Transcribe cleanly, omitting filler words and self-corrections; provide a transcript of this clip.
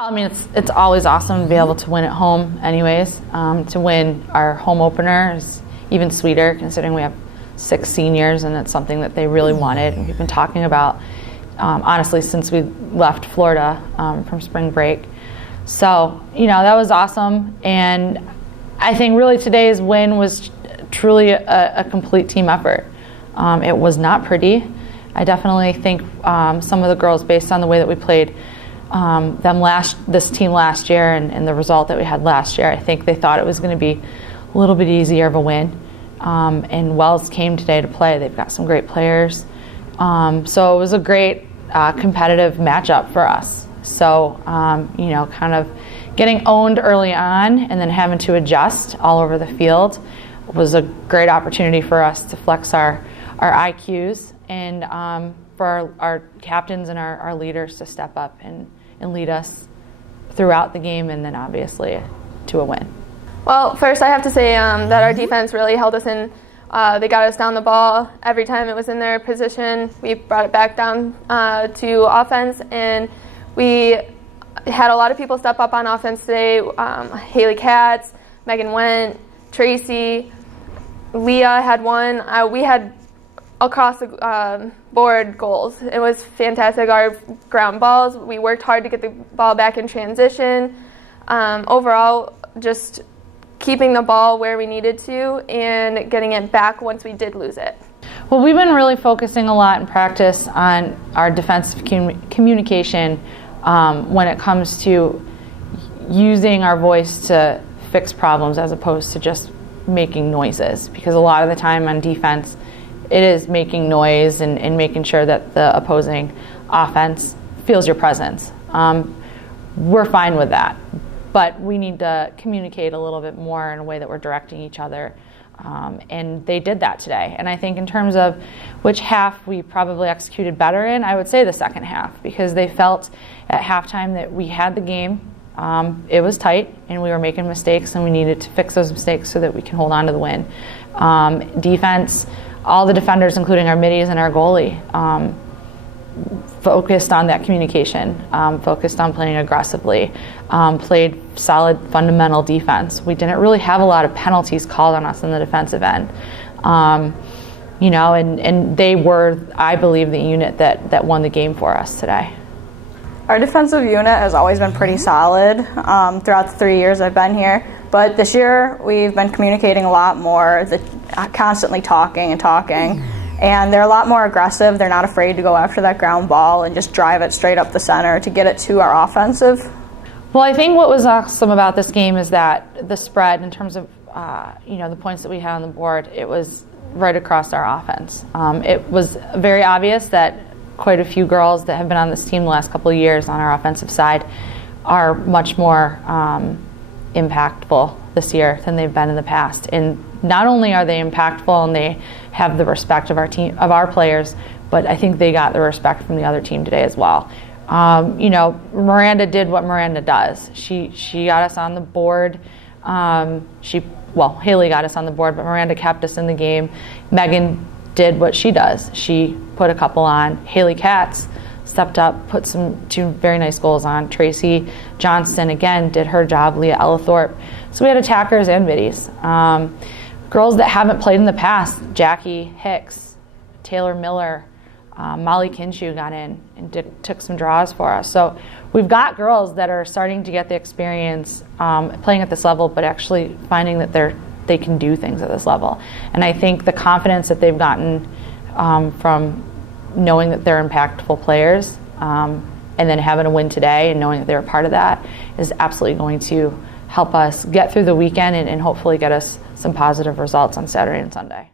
Well, I mean, it's always awesome to be able to win at home anyways. To win our home opener is even sweeter considering we have 6 seniors and it's something that they really wanted. And we've been talking about, honestly, since we left Florida from spring break. So, that was awesome. And I think really today's win was truly a complete team effort. It was not pretty. I definitely think some of the girls, based on the way that we played this team last year and the result that we had last year, I think they thought it was going to be a little bit easier of a win. And Wells came today to play. They've got some great players. So it was a great competitive matchup for us. So, kind of getting owned early on and then having to adjust all over the field was a great opportunity for us to flex our IQs and for our captains and our leaders to step up and lead us throughout the game and then obviously to a win. Well, first I have to say that our defense really held us in. They got us down the ball every time it was in their position. We brought it back down to offense, and we had a lot of people step up on offense today. Haley Katz, Megan Went, Tracy, Leah had one. We had across the board goals. It was fantastic. Our ground balls, we worked hard to get the ball back in transition. Overall, just keeping the ball where we needed to and getting it back once we did lose it. Well, we've been really focusing a lot in practice on our defensive communication when it comes to using our voice to fix problems as opposed to just making noises, because a lot of the time on defense it is making noise and making sure that the opposing offense feels your presence. We're fine with that, but we need to communicate a little bit more in a way that we're directing each other, and they did that today. And I think in terms of which half we probably executed better in, I would say the second half, because they felt at halftime that we had the game. It was tight and we were making mistakes and we needed to fix those mistakes so that we can hold on to the win. Defense, all the defenders, including our middies and our goalie, focused on that communication, focused on playing aggressively, played solid fundamental defense. We didn't really have a lot of penalties called on us in the defensive end. And they were, I believe, the unit that won the game for us today. Our defensive unit has always been pretty solid throughout the 3 years I've been here. But this year we've been communicating a lot more, constantly talking. And they're a lot more aggressive. They're not afraid to go after that ground ball and just drive it straight up the center to get it to our offensive. Well, I think what was awesome about this game is that the spread in terms of the points that we had on the board, it was right across our offense. It was very obvious that quite a few girls that have been on this team the last couple of years on our offensive side are much more impactful this year than they've been in the past. And not only are they impactful and they have the respect of our team, of our players, but I think they got the respect from the other team today as well. Miranda did what Miranda does. She got us on the board. Haley got us on the board, but Miranda kept us in the game. Megan did what she does. She put a couple on. Haley Katz stepped up, put two very nice goals on. Tracy Johnston, again, did her job. Leah Ellithorpe. So we had attackers and middies. Girls that haven't played in the past, Jackie Hicks, Taylor Miller, Molly Kinshu got in and took some draws for us. So we've got girls that are starting to get the experience playing at this level, but actually finding that they can do things at this level. And I think the confidence that they've gotten from knowing that they're impactful players and then having a win today and knowing that they're a part of that is absolutely going to help us get through the weekend and hopefully get us some positive results on Saturday and Sunday.